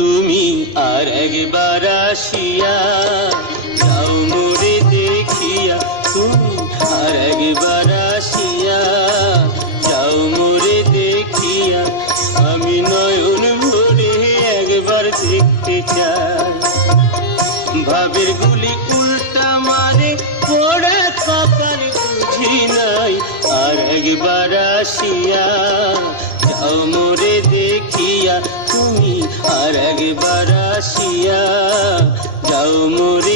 তুমি আর একবার আসিয়া যাও মোরে দেখিয়া, তুমি আর একবার আসিয়া যাও মোরে দেখিয়া, আমি নয়ন ভরে একবার দেখতে চাই। ভাবের গুলি উল্টা মারে পোড়া কপাল বুঝি নাই, আর একবার আসিয়া যাও মোরে দেখিয়া, তুমি আর একবার আসিয়া যাও মোরে